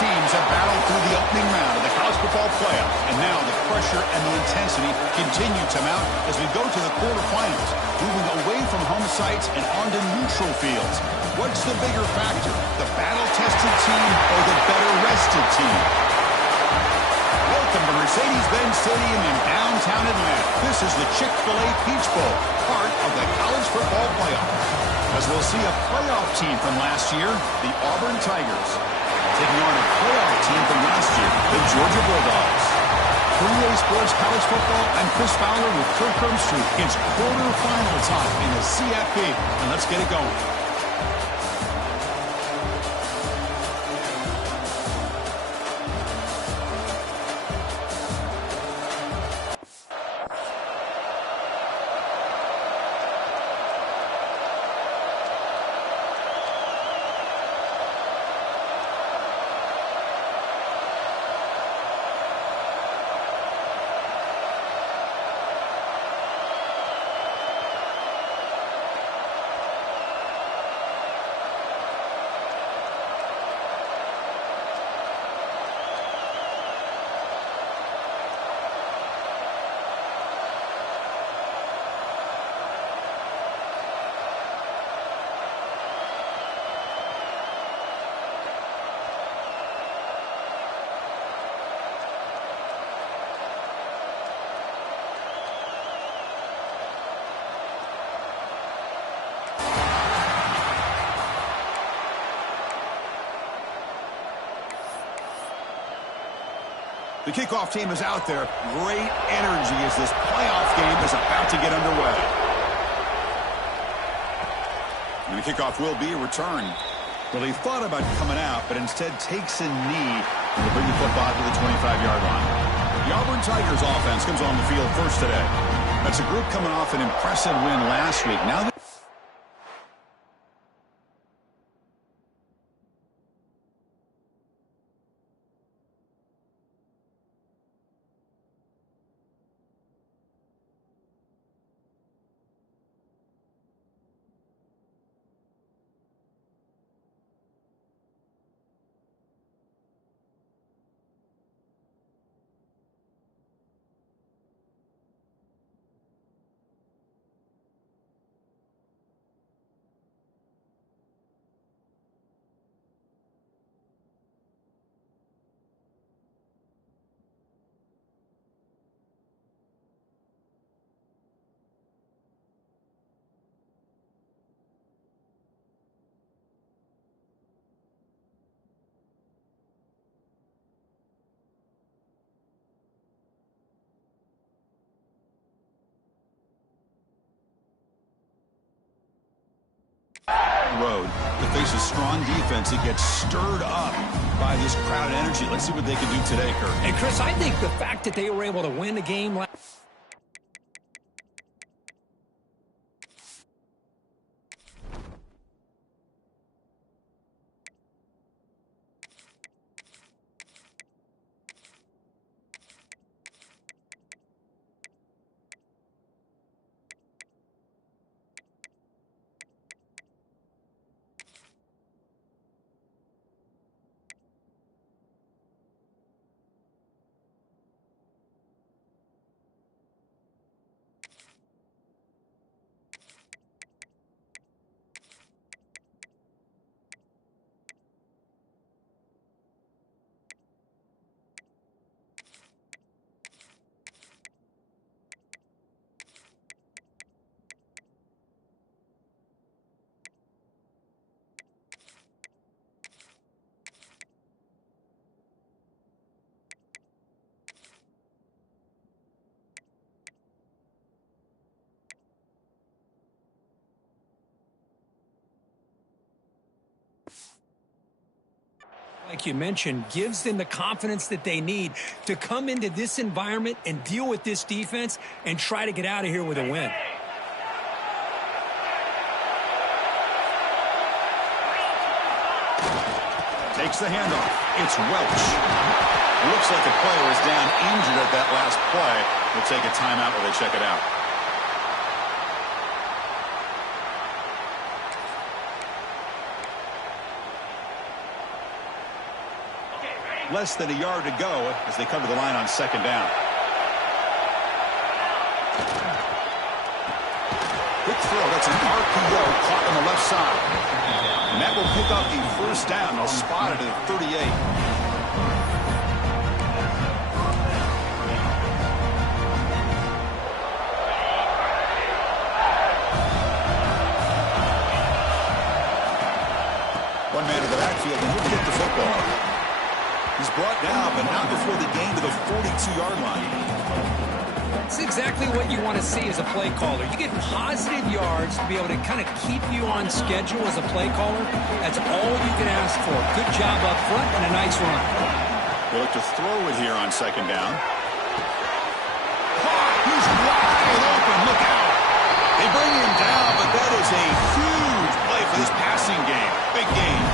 teams have battled through the opening round of the college football playoff, and now the pressure and the intensity continue to mount as we go to the quarterfinals, moving away from home sites and onto neutral fields. What's the bigger factor, the battle-tested team or the better-rested team? Welcome to Mercedes-Benz Stadium in downtown Atlanta. This is the Chick-fil-A Peach Bowl, part of the college football playoff. As we'll see a playoff team from last year, the Auburn Tigers, taking on a playoff team from last year, the Georgia Bulldogs. For EA Sports College Football, I'm Chris Fowler with Kirk Hermstreet. It's quarterfinal time in the CFP, and let's get it going. The kickoff team is out there. Great energy as this playoff game is about to get underway. And the kickoff will be a return. Well, he thought about coming out, but instead takes a knee and will bring the football to the 25-yard line. The Auburn Tigers offense comes on the field first today. That's a group coming off an impressive win last week. Now road to face a strong defense. It gets stirred up by this crowd energy. Let's see what they can do today, Kurt. And Chris, I think the fact that they were able to win the game last like you mentioned, gives them the confidence that they need to come into this environment and deal with this defense and try to get out of here with a win. Takes the handoff. It's Welch. Looks like the player is down injured at that last play. We'll take a timeout while they check it out. less than a yard to go as they come to the line on second down. Quick throw. That's an RPO caught on the left side. And that will pick up the first down. They'll spot it at 38. One man in the backfield, and he'll get the football. He's brought down, but not before the gain to the 42-yard line. It's exactly what you want to see as a play caller. You get positive yards to be able to kind of keep you on schedule as a play caller. That's all you can ask for. Good job up front and a nice run. They look to throw it here on second down. He's wide open. Look out. They bring him down, but that is a huge play for this passing game. Big game.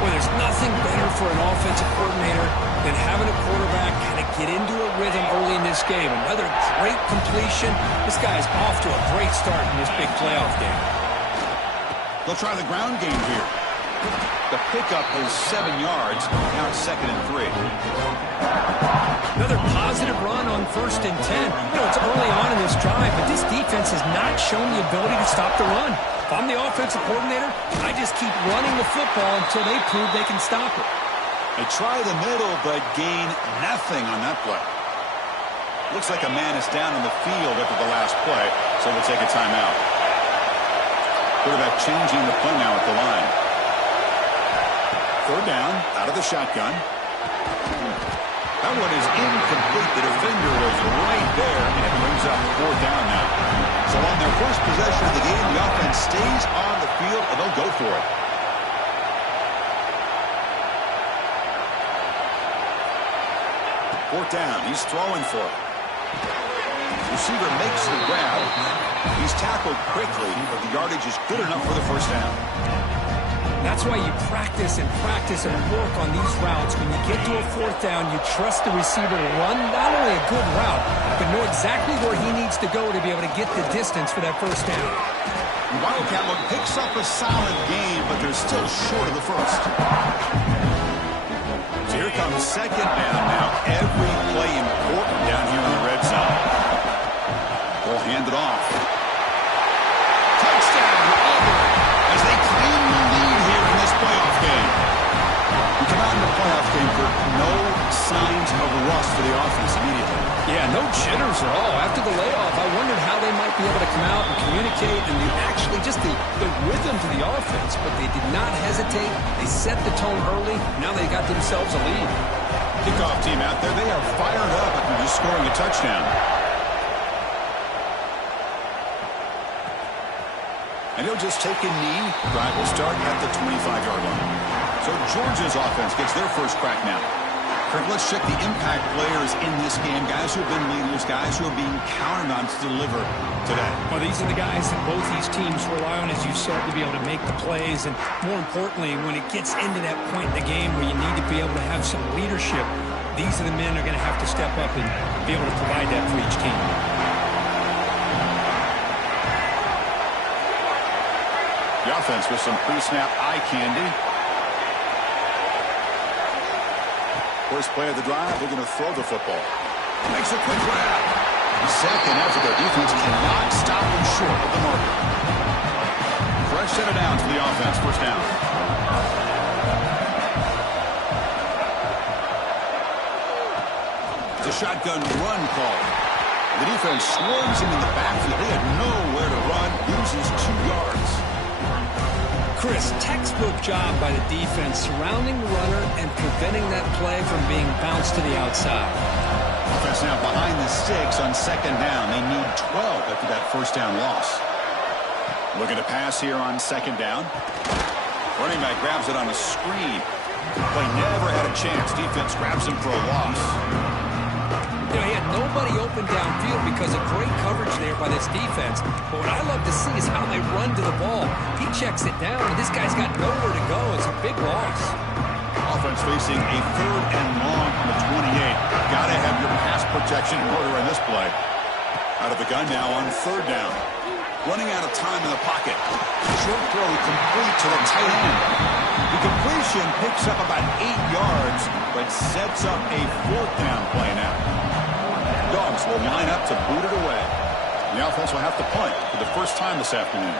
Well, there's nothing better for an offensive coordinator than having a quarterback kind of get into a rhythm early in this game. Another great completion. This guy is off to a great start in this big playoff game. They'll try the ground game here. The pickup is 7 yards. Now it's 2nd and 3. Another positive run on 1st and 10. You know, it's early on in this drive, but this defense has not shown the ability to stop the run. If I'm the offensive coordinator, I just keep running the football until they prove they can stop it. They try the middle, but gain nothing on that play. Looks like a man is down in the field after the last play, so we'll take a timeout. Quarterback changing the play now at the line. 3rd down, out of the shotgun. That one is incomplete. The defender was right there, and it brings up 4th down now. So on their first possession of the game, the offense stays on the field, and they'll go for it. Fourth down. He's throwing for it. Receiver makes the grab. He's tackled quickly, but the yardage is good enough for the first down. That's why you practice and work on these routes. When you get to a 4th down, you trust the receiver to run not only a good route, but know exactly where he needs to go to be able to get the distance for that first down. Wildcat look picks up a solid game, but they're still short of the first. So here comes 2nd down now. Every play important down here in the red zone. They'll hand it off. Touchdown, Auburn, as they claim the lead here in this playoff game. We come out in the playoff game for no signs of rust for the offense immediately. Yeah, no jitters at all. After the layoff, I wondered how they might be able to come out and communicate and actually just the rhythm to the offense, but they did not hesitate. They set the tone early. Now they got themselves a lead. Kickoff team out there. They are fired up after just scoring a touchdown. And he'll just take a knee. Drive will start at the 25-yard line. So Georgia's offense gets their first crack now. Kirk, let's check the impact players in this game. Guys who have been leaders, guys who are being counted on to deliver today. Well, these are the guys that both these teams rely on, as you said, to be able to make the plays. And more importantly, when it gets into that point in the game where you need to be able to have some leadership, these are the men that are going to have to step up and be able to provide that for each team. The offense with some pre-snap eye candy. First play of the drive, they're going to throw the football. Makes a quick grab. Second effort, their defense cannot stop them short of the marker. Fresh set of downs for the offense, first down. It's a shotgun run call. The defense swarms him in the backfield. They had nowhere to run, loses 2 yards. Chris, textbook job by the defense surrounding the runner and preventing that play from being bounced to the outside. Offense now behind the 6 on second down. They need 12 after that first down loss. Looking to pass here on second down. Running back grabs it on a screen. Play never had a chance. Defense grabs him for a loss. You know, he had nobody open downfield because of great coverage there by this defense. But what I love to see is how they run to the ball. He checks it down, and this guy's got nowhere to go. It's a big loss. Offense facing a 3rd and long from the 28. Got to have your pass protection in order in this play. Out of the gun now on 3rd down. Running out of time in the pocket. Short throw complete to the tight end. The completion picks up about 8 yards, but but sets up a 4th down play now. Dogs will line up to boot it away. The offense will have to punt for the first time this afternoon.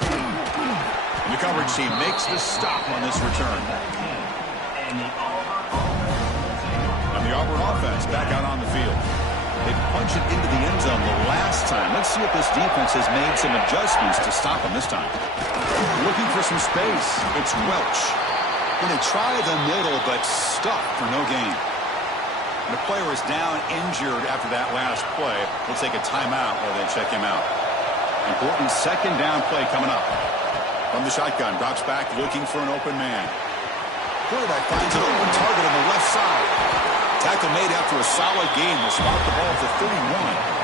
The coverage team makes the stop on this return. And the Auburn offense back out on the field. They punch it into the end zone the last time. Let's see if this defense has made some adjustments to stop them this time. Looking for some space. It's Welch. Going to try the middle, but stuck for no gain. The player is down injured after that last play. We'll take a timeout while they check him out. Important 2nd down play coming up. From the shotgun, drops back looking for an open man. Quarterback finds an open target on the left side. Tackle made after a solid game. Will spot the ball for 31.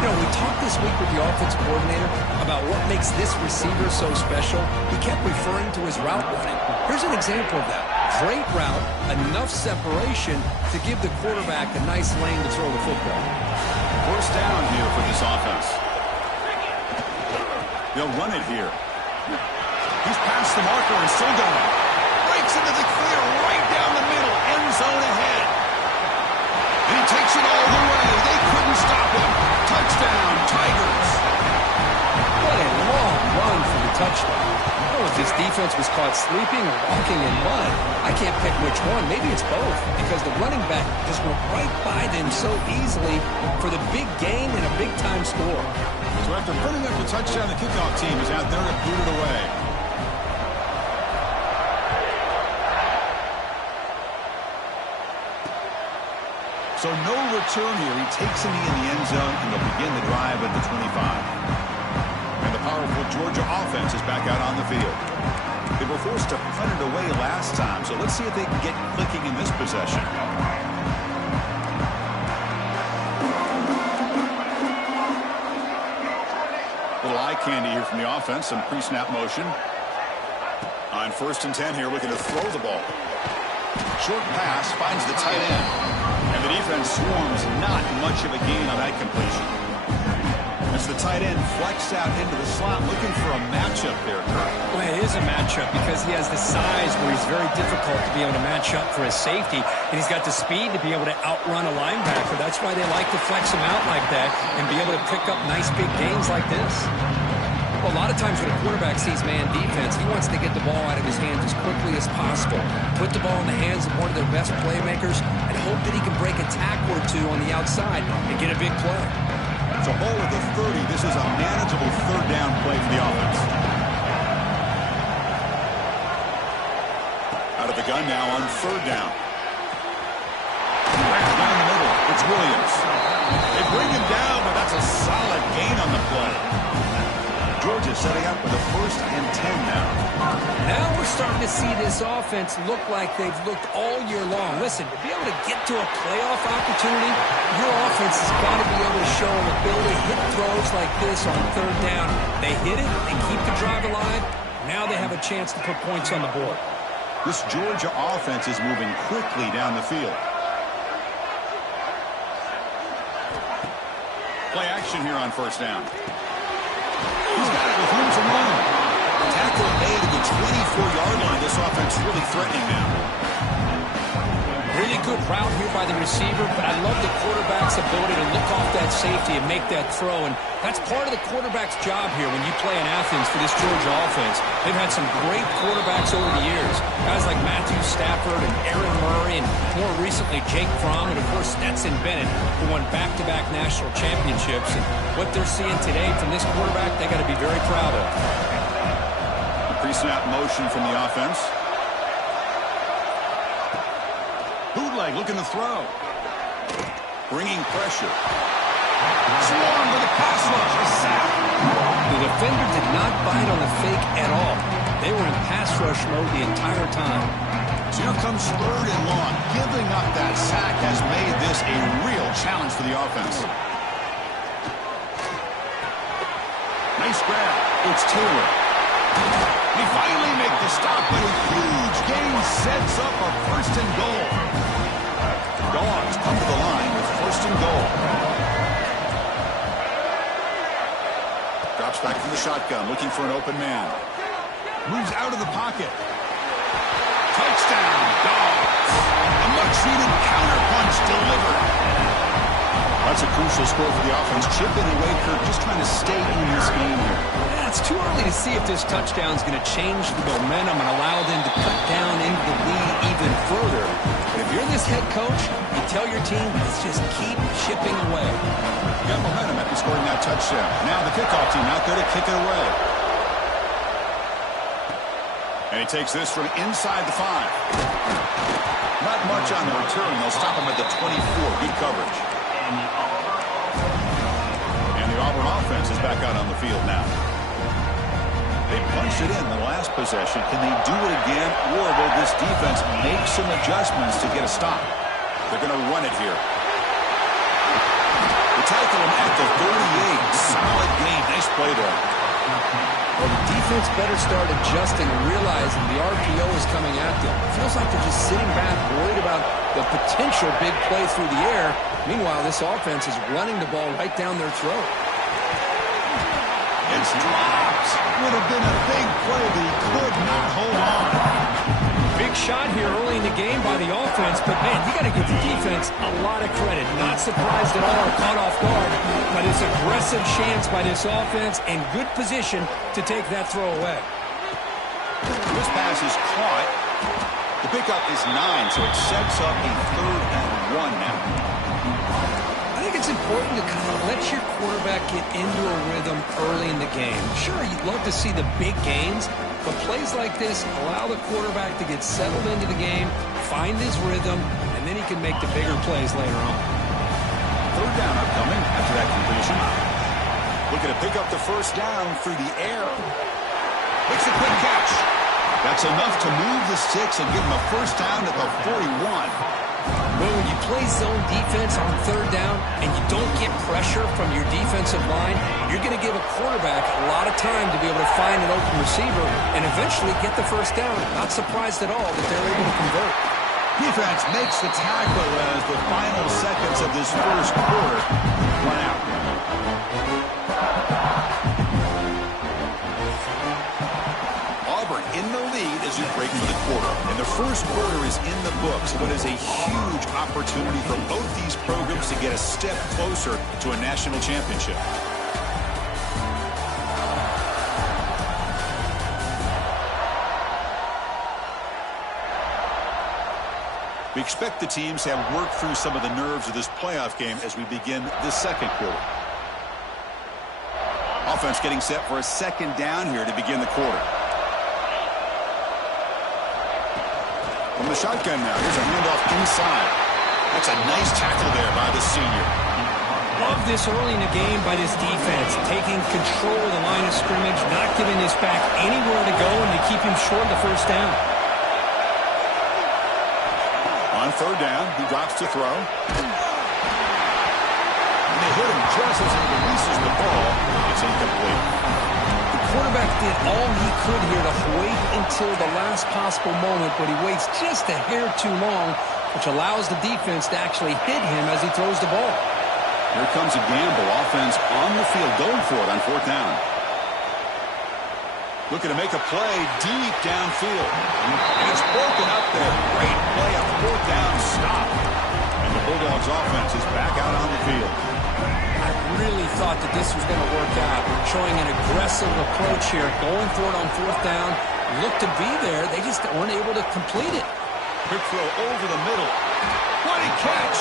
You know, we talked this week with the offensive coordinator about what makes this receiver so special. He kept referring to his route running. Here's an example of that. Great route, enough separation to give the quarterback a nice lane to throw the football. 1st down here for this offense. They'll run it here. He's past the marker and still going. Breaks into the clear right down the middle. End zone ahead. And he takes it all the way. They couldn't stop him. Touchdown, Tigers. What a long run for the touchdown. I don't know if this defense was caught sleeping or walking in mud. I can't pick which one. Maybe it's both, because the running back just went right by them so easily for the big gain and a big-time score. So after putting up the touchdown, the kickoff team is out there to boot it away. So no return here. He takes a knee in the end zone, and they'll begin the drive at the 25. And the powerful Georgia offense is back out on the field. They were forced to punt it away last time, so let's see if they can get clicking in this possession. Little eye candy here from the offense. Some pre-snap motion. On 1st and 10 here, looking to throw the ball. Short pass finds the tight end. And the defense swarms not much of a gain on that completion. As the tight end flexed out into the slot, looking for a matchup there, Kirk. Well, it is a matchup because he has the size where he's very difficult to be able to match up for his safety, and he's got the speed to be able to outrun a linebacker. That's why they like to flex him out like that and be able to pick up nice big gains like this. Well, a lot of times when a quarterback sees man defense, he wants to get the ball out of his hands as quickly as possible, put the ball in the hands of one of their best playmakers, and hope that he can break a tackle or two on the outside and get a big play. So ball at the 30. This is a manageable 3rd down play for the offense. Out of the gun now on 3rd down. Down the middle. It's Williams. They bring him down, but that's a solid gain on the play. Georgia setting up with a 1st and 10 now. Now we're starting to see this offense look like they've looked all year long. Listen, to be able to get to a playoff opportunity, your offense has got to be able to show an ability to hit throws like this on 3rd down. They hit it, they keep the drive alive. Now they have a chance to put points on the board. This Georgia offense is moving quickly down the field. Play action here on 1st down. He's got it with room to run. Tackle made at the 24-yard line. This offense really threatening now. Really good route here by the receiver, but I love the quarterback's ability to look off that safety and make that throw. And that's part of the quarterback's job here when you play in Athens for this Georgia offense. They've had some great quarterbacks over the years. Guys like Matthew Stafford and Aaron Murray, and more recently Jake Fromm, and of course Stetson Bennett, who won back-to-back national championships. And what they're seeing today from this quarterback, they got to be very proud of. The pre-snap motion from the offense. Bootleg looking to throw. Bringing pressure. Swarm with a pass rush. A sack. The defender did not bite on the fake at all. They were in pass rush mode the entire time. So here comes 3rd and long. Giving up that sack has made this a real challenge for the offense. Nice grab. It's Taylor. He finally makes the stop, but a huge gain sets up a 1st and goal. Dogs come to the line with 1st and goal. Drops back from the shotgun, looking for an open man. Moves out of the pocket. Touchdown, Dogs. A much-needed counterpunch delivered. That's a crucial score for the offense. Chipping away, Kirk, just trying to stay in this game here. Yeah, it's too early to see if this touchdown is going to change the momentum and allow them to cut down into the lead even further. But if you're this head coach, you tell your team, let's just keep chipping away. You got momentum after scoring that touchdown. Now the kickoff team out there to kick it away. And he takes this from inside the 5. Not much on the return. They'll stop him at the 24. Good coverage. And the Auburn offense is back out on the field now. They punched it in the last possession. Can they do it again, or will this defense make some adjustments to get a stop? They're going to run it here. They tackle him at the 38. Solid gain. Nice play there. Well, the defense better start adjusting and realizing the RPO is coming at them. It feels like they're just sitting back, worried about the potential big play through the air. Meanwhile, this offense is running the ball right down their throat. It's dropped. Would have been a big play, but he could not hold on. Big shot here early in the game by the offense, but man, you got to give the defense a lot of credit. Not surprised at all, caught off guard, but it's aggressive chance by this offense and good position to take that throw away. This pass is caught. The pickup is 9, so it sets up a 3rd and 1 now. I think it's important to kind of let your quarterback get into a rhythm early in the game. Sure, you'd love to see the big gains, but plays like this allow the quarterback to get settled into the game, find his rhythm, and then he can make the bigger plays later on. 3rd down upcoming after that completion. Looking to pick up the 1st down through the air. Makes a quick catch. That's enough to move the sticks and give him a 1st down at the 41. Well, when you play zone defense on 3rd down and you don't get pressure from your defensive line, you're going to give a quarterback a lot of time to be able to find an open receiver and eventually get the 1st down. Not surprised at all that they're able to convert. Defense makes the tackle as the final seconds of this 1st quarter run out. Auburn in the lead as we break for the quarter. And the 1st quarter is in the books. What is a huge opportunity for both these programs to get a step closer to a national championship. We expect the teams to have worked through some of the nerves of this playoff game as we begin the 2nd quarter. Offense getting set for a 2nd down here to begin the quarter. From the shotgun now, here's a handoff inside. That's a nice tackle there by the senior. Love this early in the game by this defense, taking control of the line of scrimmage, not giving this back anywhere to go, and to keep him short of the 1st down. On 3rd down, he drops to throw. And they hit him just as he releases the ball. It's incomplete. The quarterback did all he could here to wait until the last possible moment, but he waits just a hair too long, which allows the defense to actually hit him as he throws the ball. Here comes a gamble. Offense on the field, going for it on 4th down. Looking to make a play deep downfield. And it's broken up there. Great play, a 4th down stop. And the Bulldogs offense is back out on the field. I really thought that this was going to work out, showing an aggressive approach here, going for it on 4th down. Looked to be there. They just weren't able to complete it. Quick throw over the middle. What a catch.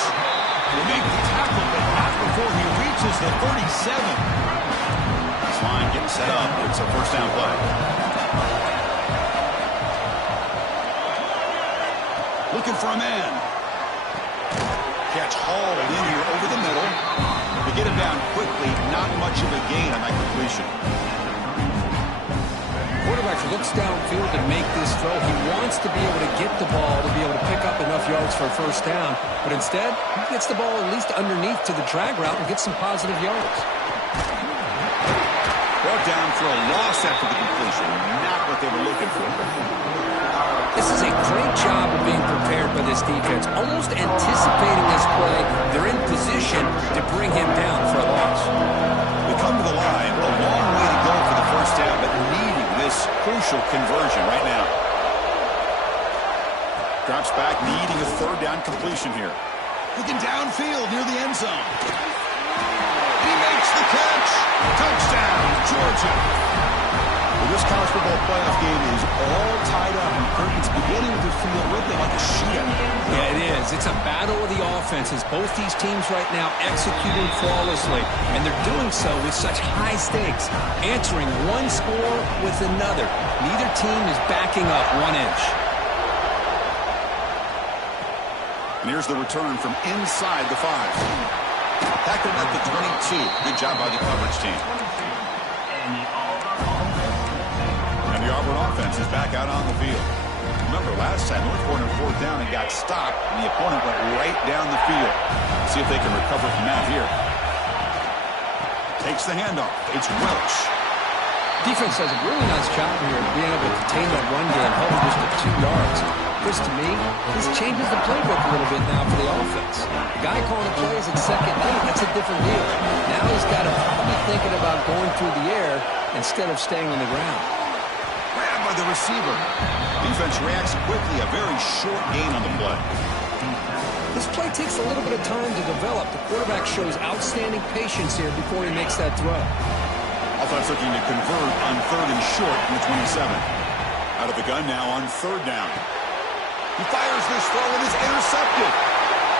They make the tackle, but not before he reaches the 37. This line getting set up. It's a 1st down play. Looking for a man. Catch hauled in here over the middle. They get him down quickly. Not much of a gain on that completion. Quarterback looks downfield to make this throw. He wants to be able to get the ball to be able to pick up enough yards for a 1st down. But instead, he gets the ball at least underneath to the drag route and gets some positive yards. Brought down for a loss after the completion. Not what they were looking for. This is a great job of being prepared by this defense. Almost anticipating this play, they're in position to bring him down for a loss. We come to the line. A long way to go for the 1st down, but needing this crucial crucial conversion right now. Drops back, needing a third down completion here. Looking downfield near the end zone. He makes the catch. Touchdown, Georgia. Well, this college football playoff game is all tied up, and it's beginning to feel really like a shootout. Yeah, it is. It's a battle of the offenses. Both these teams right now executing flawlessly, and they're doing so with such high stakes, answering one score with another. Neither team is backing up 1 inch. And here's the return from inside the 5. Tackled at the 22. Good job by the coverage team. And the Auburn offense is back out on the field. Remember, last time, North Point on 4th down and got stopped, and the opponent went right down the field. See if they can recover from that here. Takes the handoff. It's Welch. Defense does a really nice job here of being able to contain that run game, held just at 2 yards. Chris, to me, this changes the playbook a little bit now for the offense. The guy calling the plays at second down, that's a different deal. Now he's got to probably thinking about going through the air instead of staying on the ground. Grabbed by the receiver. Defense reacts quickly. A very short gain on the play. This play takes a little bit of time to develop. The quarterback shows outstanding patience here before he makes that throw. Offense looking to convert on 3rd and short from the 27. Out of the gun now on 3rd down. He fires this throw and is intercepted.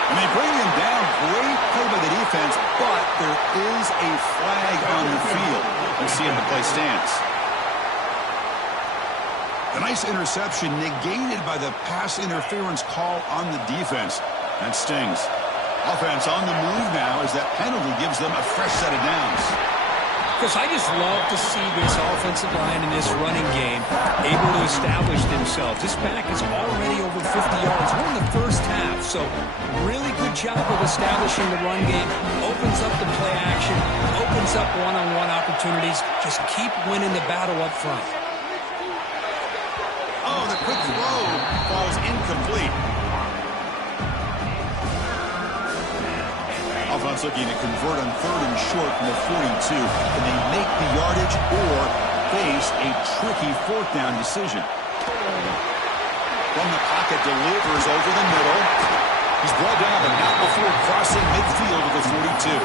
And they bring him down. Great play by the defense, but there is a flag on the field. Let's see if the play stands. The nice interception negated by the pass interference call on the defense. That stings. Offense on the move now as that penalty gives them a fresh set of downs. Because I just love to see this offensive line in this running game able to establish themselves. This back is already over 50 yards. We're in the first half, so really good job of establishing the run game. Opens up the play action, opens up one-on-one opportunities. Just keep winning the battle up front. Oh, the quick throw falls incomplete. Offense looking to convert on 3rd and short from the 42. Can they make the yardage or face a tricky 4th down decision? From the pocket, delivers over the middle. He's brought down, but not before crossing midfield with the 42.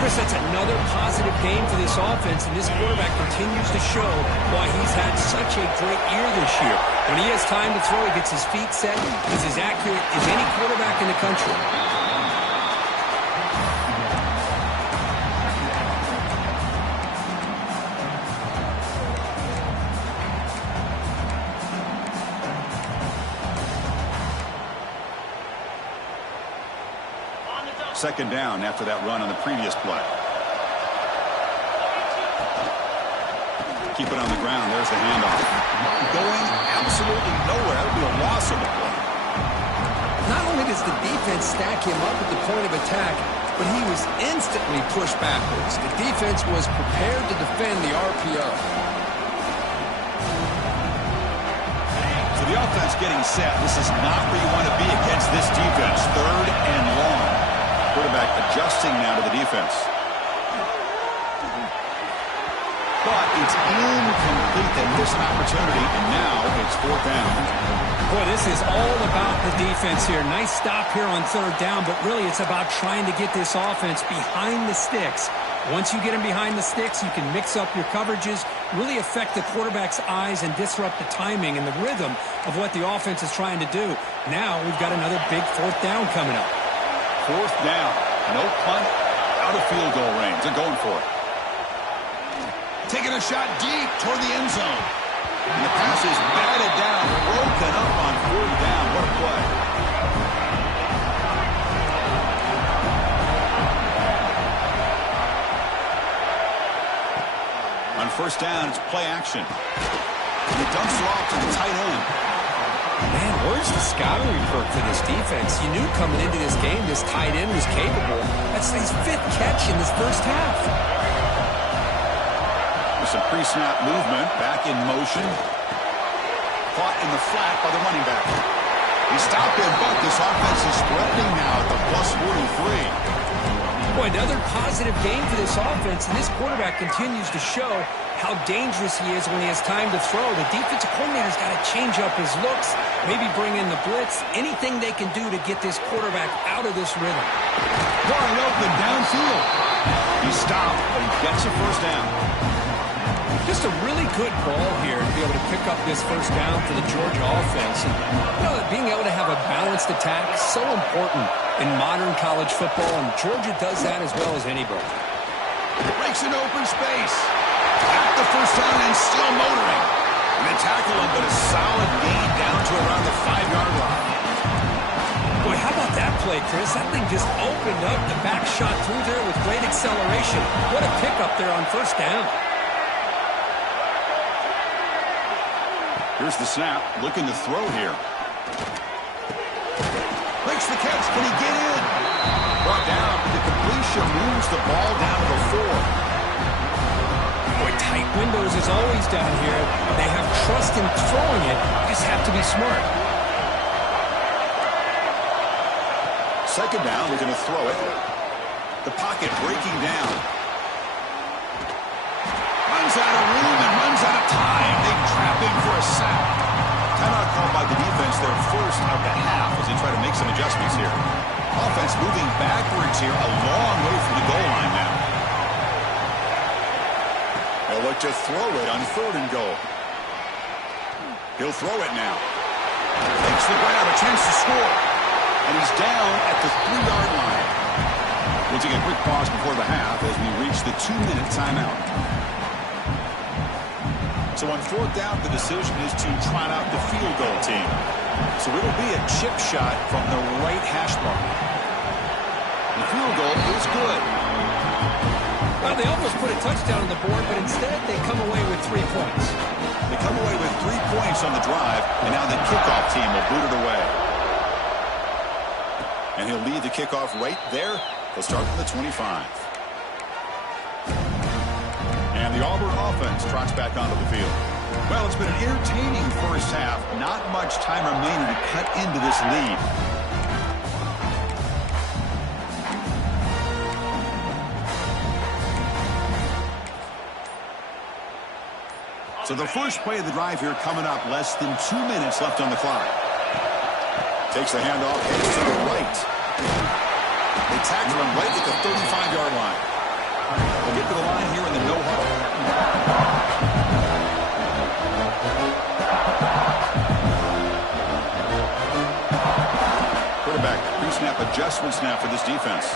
Chris, that's another positive game for this offense, and this quarterback continues to show why he's had such a great year this year. When he has time to throw, he gets his feet set. He's as accurate as any quarterback in the country. Second down after that run on the previous play. Keep it on the ground. There's the handoff. Going absolutely nowhere. That would be a loss of the play. Not only does the defense stack him up at the point of attack, but he was instantly pushed backwards. The defense was prepared to defend the RPO. So the offense getting set. This is not where you want to be against this defense. 3rd and long. Quarterback adjusting now to the defense. But it's incomplete. They missed an opportunity, and now it's 4th down. Boy, this is all about the defense here. Nice stop here on 3rd down, but really it's about trying to get this offense behind the sticks. Once you get them behind the sticks, you can mix up your coverages, really affect the quarterback's eyes and disrupt the timing and the rhythm of what the offense is trying to do. Now we've got another big 4th down coming up. 4th down. No punt. Out of field goal range. They're going for it. Taking a shot deep toward the end zone. And the pass is batted down. Broken up on 4th down. What a play. On 1st down, it's play action. And he dumps it off to the tight end. Man, where's the scouting report for this defense? You knew coming into this game this tight end was capable. That's his 5th catch in this first half. With some pre-snap movement, back in motion. Caught in the flat by the running back. He stopped him, but this offense is spreading now at the +43. Boy, another positive game for this offense, and this quarterback continues to show how dangerous he is when he has time to throw. The defensive coordinator's got to change up his looks, maybe bring in the blitz, anything they can do to get this quarterback out of this rhythm. Wide open downfield. He stopped, but he gets a first down. Just a really good ball here to be able to pick up this first down for the Georgia offense. And, being able to have a balanced attack is so important in modern college football, and Georgia does that as well as anybody. Breaks an open space. At the first down and still motoring. And they tackle him, but a solid gain down to around the 5-yard line. Boy, how about that play, Chris? That thing just opened up. The back shot through there with great acceleration. What a pickup there on first down. Here's the snap. Looking to throw here. Makes the catch. Can he get in? Brought down, but the completion moves the ball down to the 4. Boy, tight windows as always down here. They have trust in throwing it. You just have to be smart. Second down, we're going to throw it. The pocket breaking down. Runs out of room and runs out of time. They trap him for a sack. Timeout called by the defense, their first of the half, as they try to make some adjustments here. Offense moving backwards here, a long way from the goal line now. They'll look to throw it on 3rd and goal. He'll throw it now. Takes the grab, a chance to score. And he's down at the 3-yard line. We'll take a quick pause before the half as we reach the 2-minute timeout. So on 4th down, the decision is to trot out the field goal team. So it'll be a chip shot from the right hash mark. The field goal is good. Well, they almost put a touchdown on the board, but instead they come away with 3 points. They come away with 3 points on the drive, and now the kickoff team will boot it away. And he'll lead the kickoff right there. He'll start from the 25. And the Auburn offense trots back onto the field. Well, it's been an entertaining first half. Not much time remaining to cut into this lead. So the first play of the drive here coming up. Less than 2 minutes left on the clock. Takes the handoff, heads to the right. They tackle him right at the 35-yard line. We'll get to the line here in the no huddle. Quarterback, pre-snap adjustment snap for this defense.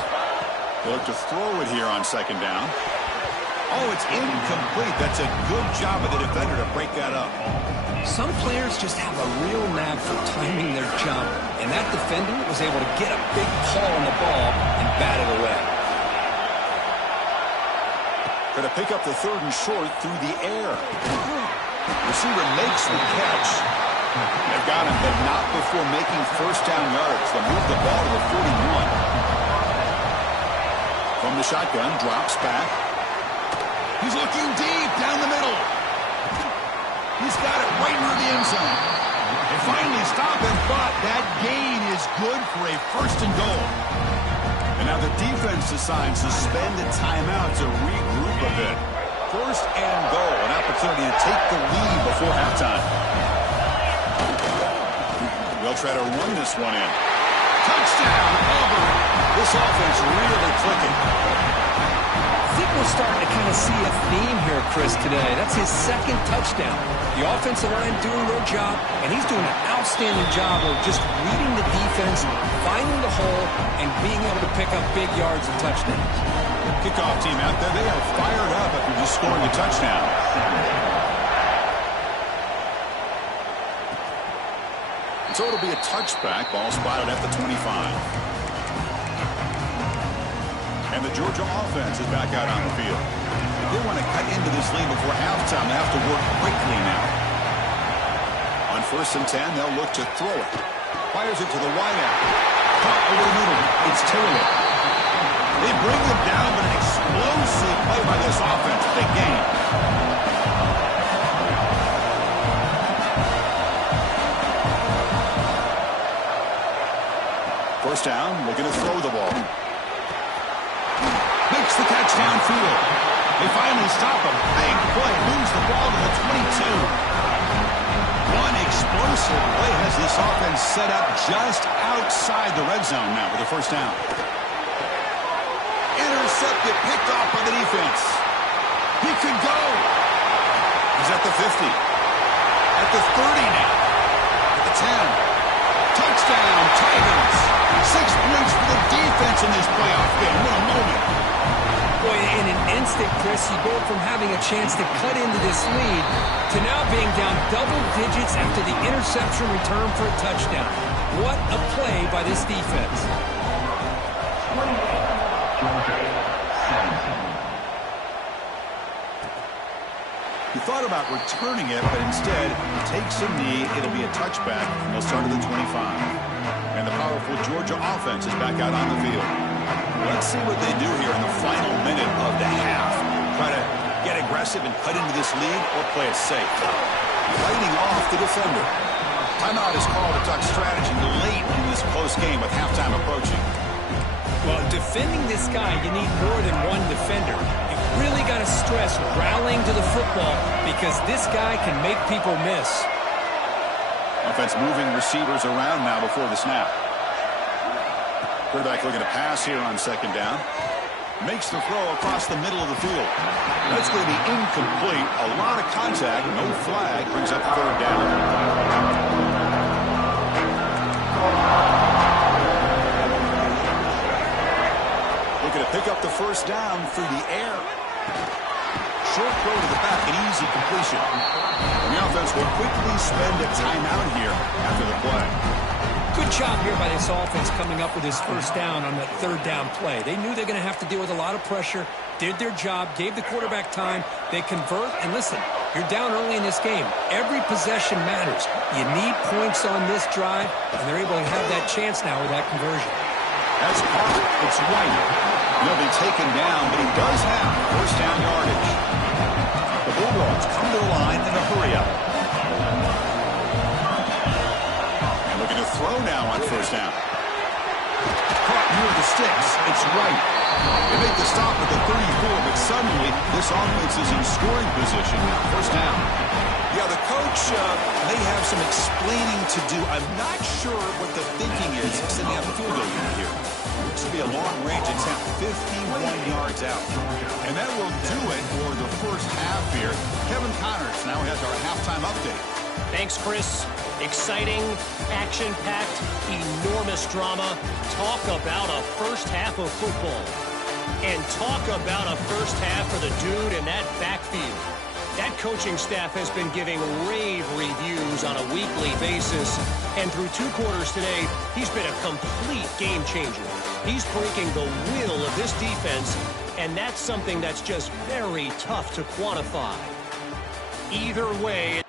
They'll look to throw it here on 2nd down. Oh, it's incomplete. That's a good job of the defender to break that up. Some players just have a real knack for timing their jump, and that defender was able to get a big paw on the ball and bat it away. Try to pick up the 3rd and short through the air. Receiver makes the catch. They've got him, but not before making first down yards. They'll move the ball to the 41. From the shotgun, drops back. He's looking deep down the middle. He's got it right near the end zone. They finally stop him, but that gain is good for a 1st and goal. And now the defense decides to suspend a timeout to regroup a bit. 1st and goal, an opportunity to take the lead before halftime. They'll try to run this one in. Touchdown, Auburn. This offense really clicking. I think we're starting to kind of see a theme here, Chris, today. That's his 2nd touchdown. The offensive line doing their job, and he's doing an outstanding job of just reading the defense, finding the hole, and being able to pick up big yards and touchdowns. Kickoff team out there, they are fired up after just scoring a touchdown. And so it'll be a touchback, ball spotted at the 25. And the Georgia offense is back out on the field. If they want to cut into this lead before halftime, they have to work quickly now. On 1st and 10, they'll look to throw it. Fires it to the wideout. Caught over the middle. It's Taylor. They bring him down, but an explosive play by this offense. Big game. First down, looking to throw the ball. Makes the catch downfield. They finally stop him. Big play. Moves the ball to the 22. One explosive play has this offense set up just outside the red zone now with a first down. Intercepted, picked off by the defense. He could go. He's at the 50. At the 30 now. At the 10. Touchdown, Titans. 6 points for the defense in this playoff game. What a moment. Boy, in an instant, Chris, you go from having a chance to cut into this lead to now being down double digits after the interception return for a touchdown. What a play by this defense. He thought about returning it, but instead he takes a knee. It'll be a touchback, and they'll start at the 25. And the powerful Georgia offense is back out on the field. Let's see what they do here in the final minute of the half. Try to get aggressive and cut into this lead, or play it safe. Lighting off the defender. Timeout is called to talk strategy late in this close game with halftime approaching. Well, defending this guy, you need more than one defender. You've really got to stress rallying to the football because this guy can make people miss. Offense moving receivers around now before the snap. Quarterback looking to pass here on second down. Makes the throw across the middle of the field. That's going to be incomplete. A lot of contact. No flag. Brings up third down. Looking to pick up the first down through the air. Short throw to the back. An easy completion. And the offense will quickly spend a timeout here after the play. Good job here by this offense coming up with his first down on that third down play. They knew they're going to have to deal with a lot of pressure, did their job, gave the quarterback time. They convert, and listen, you're down early in this game. Every possession matters. You need points on this drive, and they're able to have that chance now with that conversion. That's Park. It's White. He'll be taken down, but he does have first down yardage. The Bulldogs come to the line in a hurry-up. To throw now on first down. Caught near the sticks. It's White. They make the stop at the 34, but suddenly this offense is in scoring position. First down. Yeah, the coach may have some explaining to do. I'm not sure what the thinking is sitting out the field goal unit here. Looks to be a long-range attempt, 51 yards out. And that will do it for the first half here. Kevin Connors now has our halftime update. Thanks, Chris. Exciting, action-packed, enormous drama. Talk about a first half of football. And talk about a first half for the dude in that backfield. That coaching staff has been giving rave reviews on a weekly basis. And through 2 quarters today, he's been a complete game changer. He's breaking the will of this defense, and that's something that's just very tough to quantify. Either way...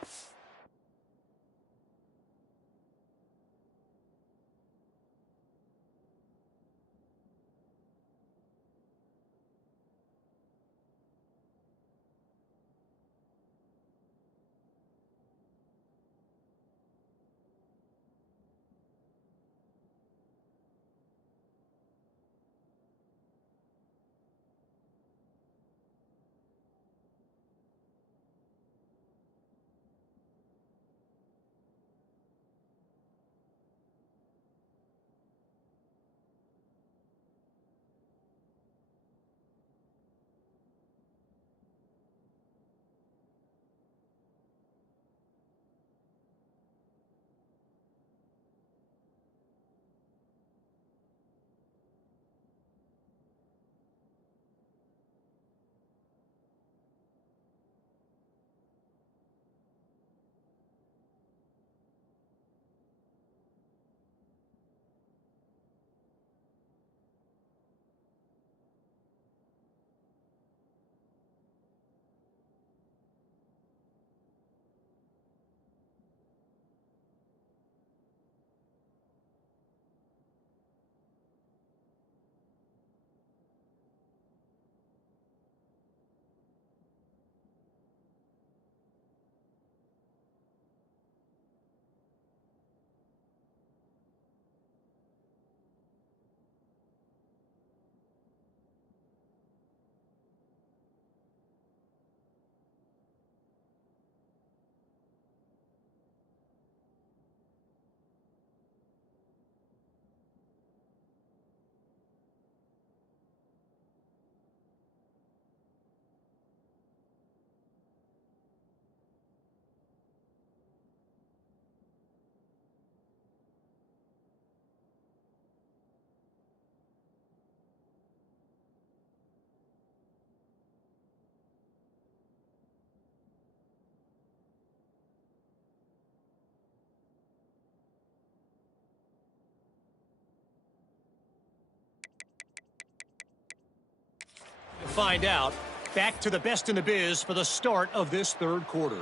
find out. Back to the best in the biz for the start of this third quarter.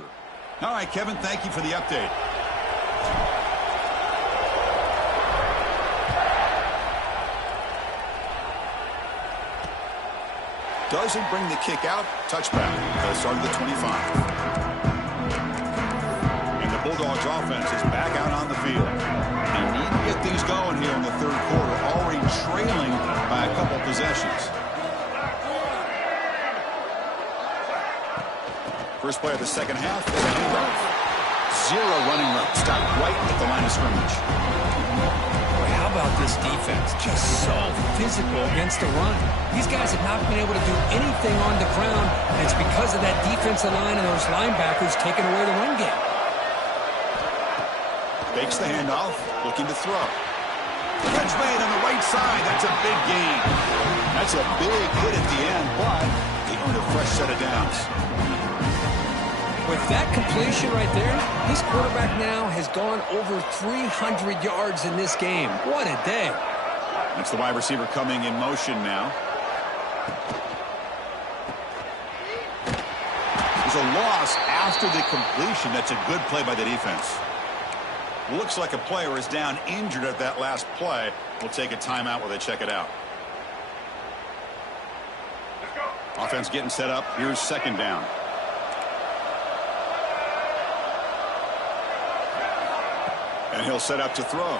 All right, Kevin, thank you for the update. Doesn't bring the kick out. Touchback. At the start of the 25. And the Bulldogs offense is back out on the field. They need to get these going here in the third quarter, already trailing by a couple possessions. First play of the second half is a handoff. Zero running route. Stopped right at the line of scrimmage. Boy, how about this defense? Just so physical against the run. These guys have not been able to do anything on the ground, and it's because of that defensive line and those linebackers taking away the run game. Fakes the handoff, looking to throw. Catch made on the right side. That's a big gain. That's a big hit at the end, but they earned a fresh set of downs. With that completion right there, this quarterback now has gone over 300 yards in this game. What a day. That's the wide receiver coming in motion now. There's a loss after the completion. That's a good play by the defense. Looks like a player is down injured at that last play. We'll take a timeout while they check it out. Offense getting set up. Here's second down. And he'll set up to throw.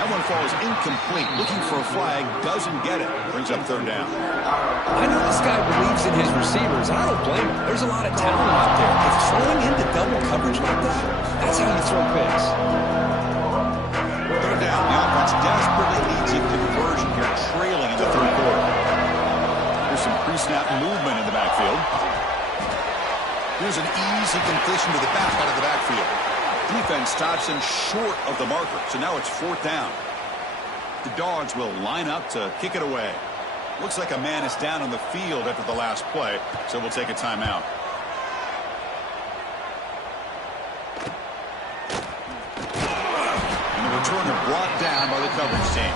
That one falls incomplete. Looking for a flag. Doesn't get it. Brings up third down. I know this guy believes in his receivers, and I don't blame him. There's a lot of talent out there. But throwing into double coverage like that, that's how you throw picks. Third down. The offense desperately needs a conversion here, trailing in the third quarter. There's some pre-snap movement in the backfield. Here's an easy completion to the back out of the backfield. Defense stops him short of the marker, so now it's fourth down. The Dogs will line up to kick it away. Looks like a man is down on the field after the last play, so we'll take a timeout. And the returner brought down by the coverage team.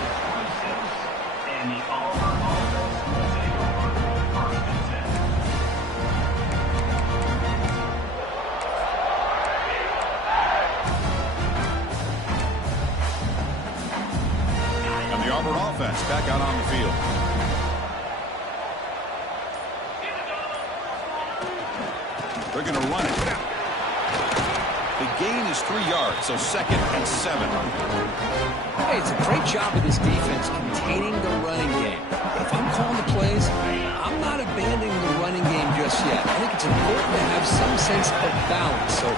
The Auburn offense back out on the field. They're going to run it. The gain is 3 yards, so second and 7. Hey, it's a great job of this defense containing the running game. But if I'm calling the plays, I'm not abandoning the running game just yet. I think it's important to have some sense of balance. So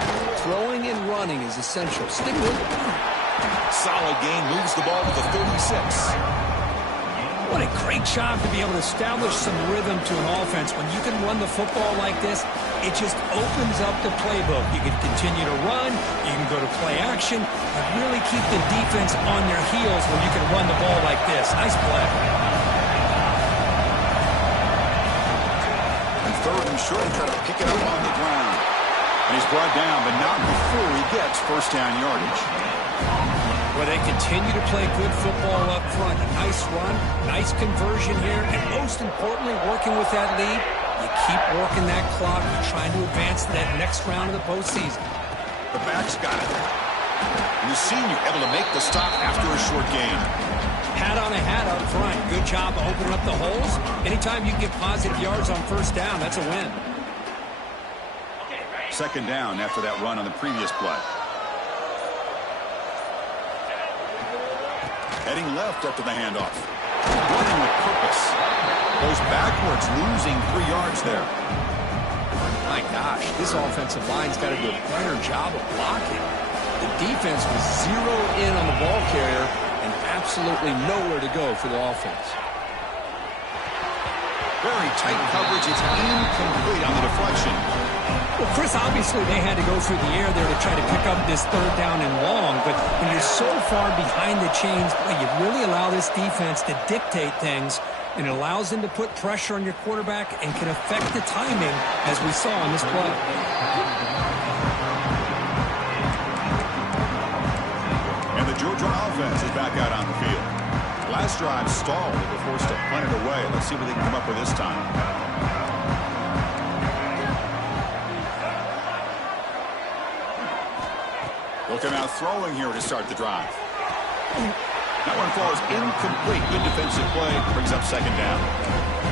throwing and running is essential. Stick with it. Solid gain, moves the ball to the 36. What a great job to be able to establish some rhythm to an offense. When you can run the football like this, it just opens up the playbook. You can continue to run, you can go to play action, and really keep the defense on their heels when you can run the ball like this. Nice play. And third and short, try to pick it up on the ground. And he's brought down, but not before he gets first down yardage. Well, they continue to play good football up front. A nice run, nice conversion here, and most importantly, working with that lead, you keep working that clock. You're trying to advance to that next round of the postseason. The back's got it. And the senior able to make the stop after a short gain. Hat on a hat up front. Good job of opening up the holes. Anytime you can get positive yards on first down, that's a win. Second down after that run on the previous play. Heading left after the handoff. Running with purpose. Goes backwards, losing 3 yards there. My gosh, this offensive line's got to do a better job of blocking. The defense was zeroed in on the ball carrier and absolutely nowhere to go for the offense. Very tight coverage. It's incomplete on the deflection. Well, Chris, obviously they had to go through the air there to try to pick up this third down and long, but when you're so far behind the chains, boy, you really allow this defense to dictate things, and it allows them to put pressure on your quarterback and can affect the timing, as we saw on this play. And the Georgia offense is back out on the field. Last last drive stalled. They were forced to punt it away. Let's see what they can come up with this time. They'll come out throwing here to start the drive. That one falls incomplete. Good defensive play. Brings up second down.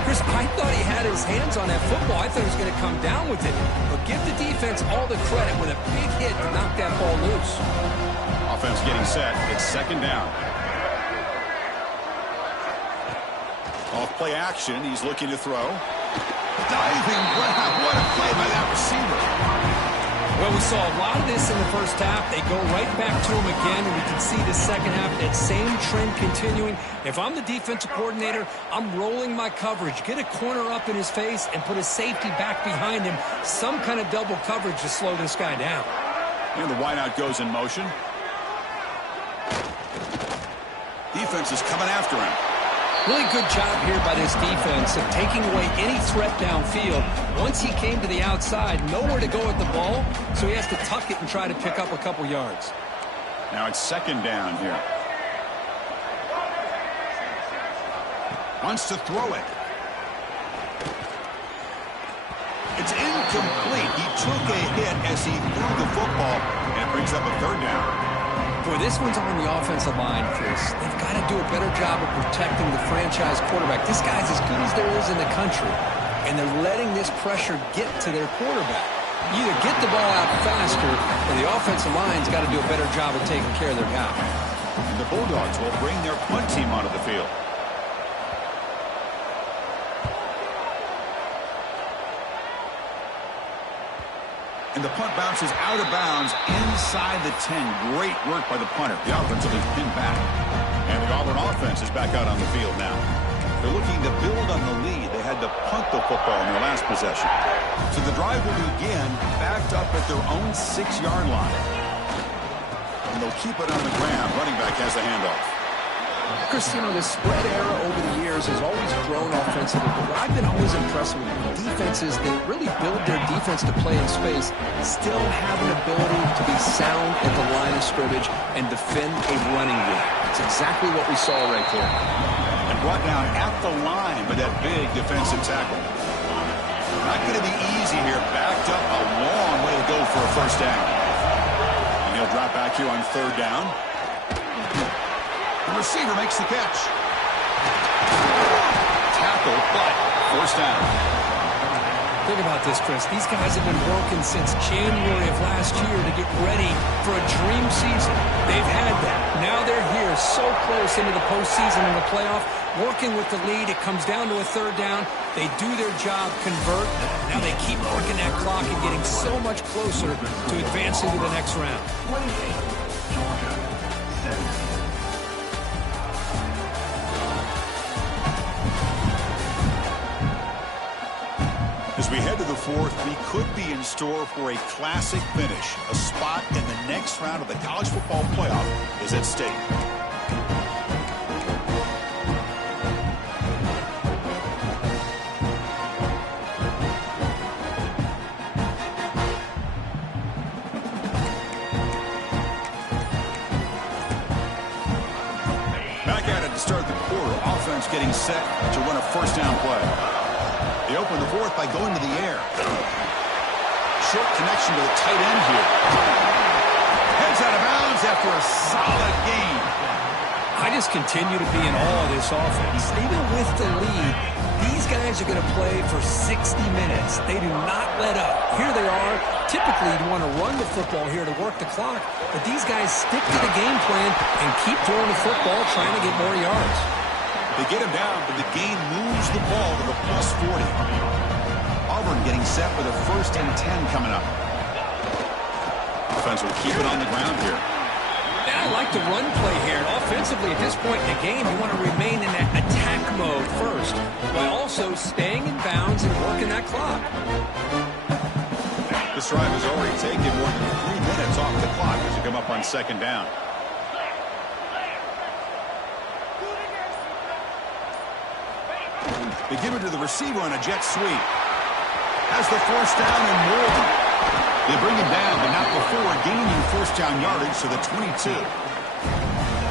Chris, I thought he had his hands on that football. I thought he was going to come down with it. But give the defense all the credit with a big hit to knock that ball loose. Offense getting set. It's second down. Off play action. He's looking to throw. Diving grab. What a play by that receiver. Well, we saw a lot of this in the first half. They go right back to him again, and we can see the second half, that same trend continuing. If I'm the defensive coordinator, I'm rolling my coverage. Get a corner up in his face and put a safety back behind him. Some kind of double coverage to slow this guy down. And the wideout goes in motion. Defense is coming after him. Really good job here by this defense of taking away any threat downfield. Once he came to the outside, nowhere to go with the ball, so he has to tuck it and try to pick up a couple yards. Now it's second down here. Wants to throw it. It's incomplete. He took a hit as he threw the football, and it brings up a third down. Boy, this one's on the offensive line, Chris. They've got to do a better job of protecting the franchise quarterback. This guy's as good as there is in the country, and they're letting this pressure get to their quarterback. Either get the ball out faster, or the offensive line's got to do a better job of taking care of their guy. And the Bulldogs will bring their punt team onto the field. And the punt bounces out of bounds inside the 10. Great work by the punter. The offense will be pinned back. And the Auburn offense is back out on the field now. They're looking to build on the lead. They had to punt the football in their last possession. So the drive will begin backed up at their own 6-yard line. And they'll keep it on the ground. Running back has the handoff. Chris, you know, the spread era over the years has always grown offensively, but what I've been always impressed with defenses that really build their defense to play in space still have an ability to be sound at the line of scrimmage and defend a running game. It's exactly what we saw right there. And brought down at the line by that big defensive tackle. Not going to be easy here. Backed up a long way to go for a first down. And he'll drop back here on third down. The receiver makes the catch. Tackle, but first down. Think about this, Chris. These guys have been working since January of last year to get ready for a dream season. They've had that. Now they're here so close into the postseason and the playoff, working with the lead. It comes down to a third down. They do their job, convert. Now they keep working that clock and getting so much closer to advancing to the next round. 28, Georgia, 7. As we head to the fourth, we could be in store for a classic finish. A spot in the next round of the college football playoff is at stake. Back at it to start the quarter. Offense getting set to run a first down play. They open the fourth by going to the air. Short connection to the tight end here. Heads out of bounds after a solid gain. I just continue to be in awe of this offense. Even with the lead, these guys are going to play for 60 minutes. They do not let up. Here they are. Typically, you want to run the football here to work the clock, but these guys stick to the game plan and keep throwing the football, trying to get more yards. They get him down, but the gain moves the ball to the plus 40. Auburn getting set with a 1st and 10 coming up. Offense will keep it on the ground here. And I like the run play here. Offensively, at this point in the game, you want to remain in that attack mode first, while also staying in bounds and working that clock. This drive has already taken more than 3 minutes off the clock as you come up on second down. They give it to the receiver on a jet sweep. Has the first down and more. They bring him down, but not before gaining first down yardage to the 22.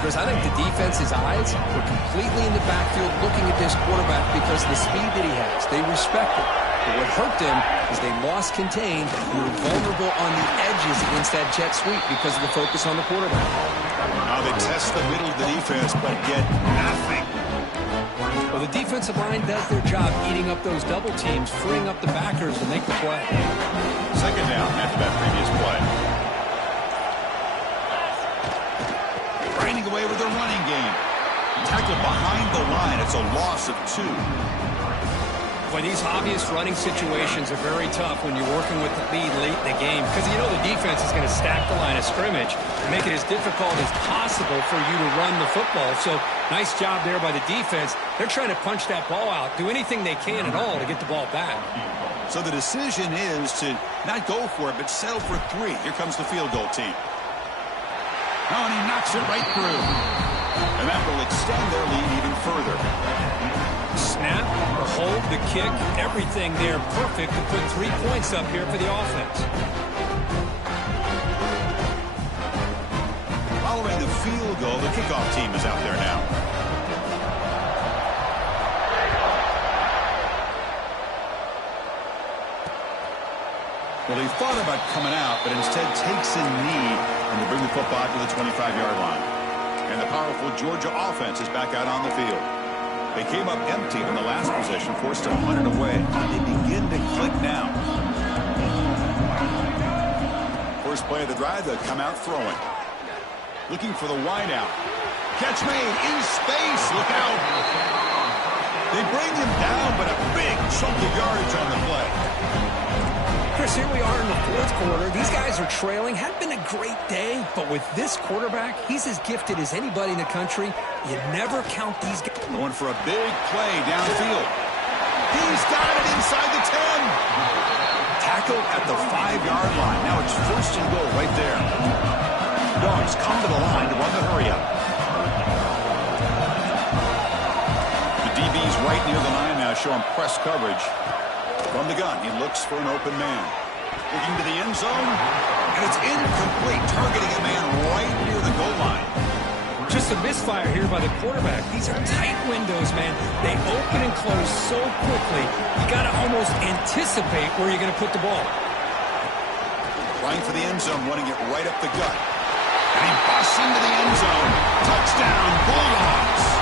Because I think the defense's eyes were completely in the backfield looking at this quarterback because of the speed that he has. They respect it. But what hurt them is they lost contained and were vulnerable on the edges against that jet sweep because of the focus on the quarterback. Now they test the middle of the defense, but get nothing. Well, the defensive line does their job eating up those double teams, freeing up the backers to make the play. Second down after that previous play. Grinding away with their running game. Tackled behind the line. It's a loss of 2. Boy, these obvious running situations are very tough when you're working with the lead late in the game because you know the defense is going to stack the line of scrimmage and make it as difficult as possible for you to run the football. So nice job there by the defense. They're trying to punch that ball out, do anything they can at all to get the ball back. So the decision is to not go for it, but settle for 3. Here comes the field goal team. Oh, and he knocks it right through. And that will extend their lead even further. Snap, the hold, the kick, everything there perfect to put 3 points up here for the offense. Following the field goal, the kickoff team is out there now. Well, he thought about coming out, but instead takes a knee and to bring the football to the 25-yard line. And the powerful Georgia offense is back out on the field. They came up empty in the last possession, forced to punt it away. They begin to click now. First play of the drive, they'll come out throwing. Looking for the wideout. Catch made in space. Look out. They bring him down, but a big chunk of yardage on the play. Chris, here we are in the 4th quarter. These guys are trailing. Hadn't been a great day, but with this quarterback, he's as gifted as anybody in the country. You never count these guys. Going for a big play downfield. He's got it inside the 10. Tackled at the 5-yard line. Now it's 1st and goal right there. Dogs come to the line to run the hurry up. The DB's right near the line now, showing press coverage. From the gun, he looks for an open man. Looking to the end zone, and it's incomplete, targeting a man right near the goal line. Just a misfire here by the quarterback. These are tight windows, man. They open and close so quickly, you got to almost anticipate where you're going to put the ball. Trying for the end zone, running it right up the gut. And he busts into the end zone. Touchdown, Bulldogs.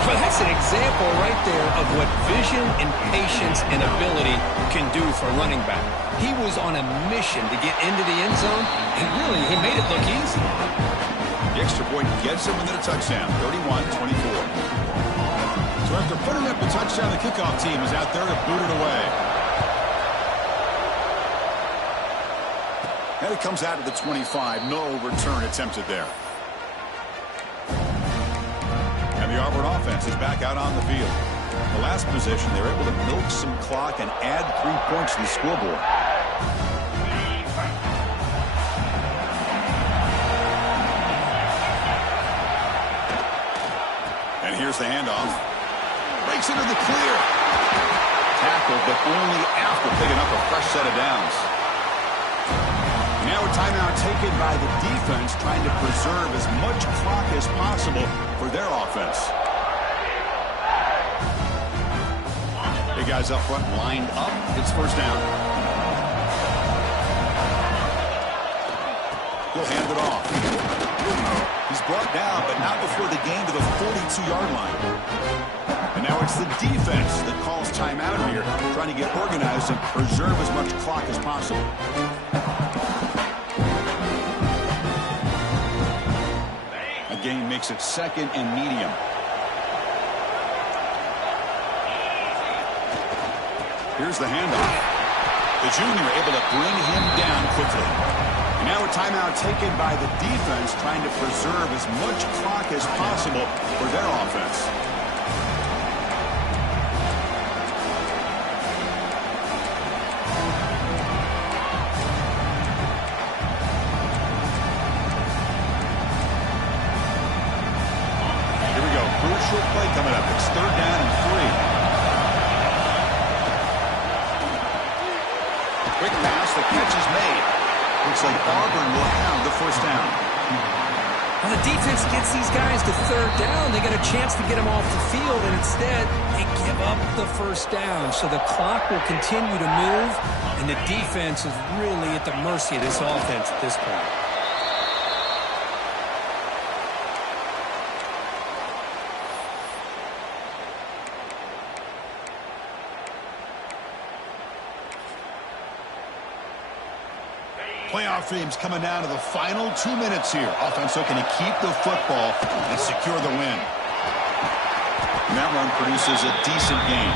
Well, that's an example right there of what vision and patience and ability can do for a running back. He was on a mission to get into the end zone, and really, he made it look easy. The extra point gets him within a touchdown, 31-24. So after putting up the touchdown, the kickoff team is out there to boot it away. And it comes out to the 25. No return attempted there. The Auburn offense is back out on the field. The last possession, they were able to milk some clock and add 3 points to the scoreboard. And here's the handoff. Breaks into the clear. Tackled, but only after picking up a fresh set of downs. Now a timeout taken by the defense, trying to preserve as much clock as possible for their offense. Big guys up front lined up. It's 1st down. He'll hand it off. He's brought down, but not before the gain to the 42-yard line. And now it's the defense that calls timeout here, trying to get organized and preserve as much clock as possible. Gain makes it 2nd and medium. Here's the handoff. The junior able to bring him down quickly. And now a timeout taken by the defense, trying to preserve as much clock as possible for their offense. Crucial play coming up. It's 3rd down and 3. Quick pass. The catch is made. Looks like Auburn will have the 1st down. Well, the defense gets these guys to third down. They get a chance to get them off the field, and instead they give up the first down. So the clock will continue to move, and the defense is really at the mercy of this offense at this point. Playoff games coming down to the final 2 minutes here. Offense looking to keep the football and secure the win. And that run produces a decent gain.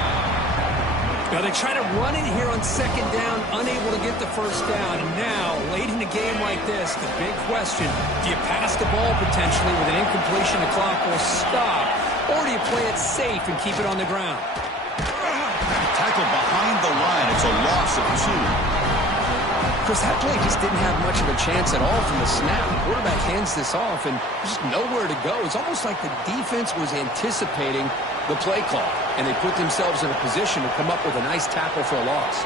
Now they try to run it here on second down, unable to get the first down. And now, late in a game like this, the big question, do you pass the ball potentially with an incompletion the clock will stop, or do you play it safe and keep it on the ground? Tackled behind the line. It's a loss of 2. Chris, that play just didn't have much of a chance at all from the snap. The quarterback hands this off, and just nowhere to go. It's almost like the defense was anticipating the play call, and they put themselves in a position to come up with a nice tackle for a loss.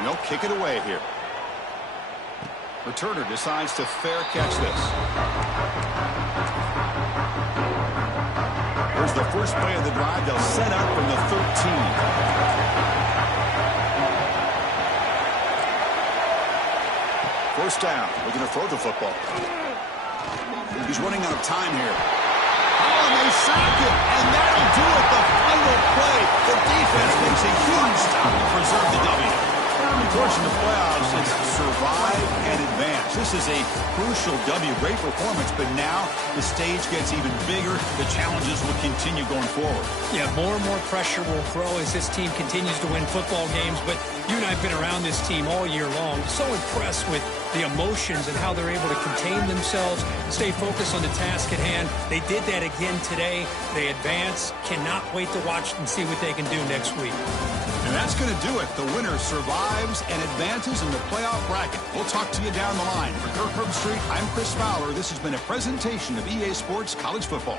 They'll kick it away here. Returner decides to fair catch this. Here's the first play of the drive. They'll set up from the 13. First down. We're going to throw the football. He's running out of time here. Oh, and they sack him, and that'll do it. The final play. The defense makes a huge stop to preserve the W. Of course, in the playoffs, it's survive and advance. This is a crucial W. Great performance, but now the stage gets even bigger. The challenges will continue going forward. Yeah, more and more pressure will grow as this team continues to win football games, but you and I have been around this team all year long. So impressed with the emotions and how they're able to contain themselves, stay focused on the task at hand. They did that again today. They advance. Cannot wait to watch and see what they can do next week. And that's going to do it. The winner survives and advances in the playoff bracket. We'll talk to you down the line. For Kirk Herbstreit, I'm Chris Fowler. This has been a presentation of EA Sports College Football.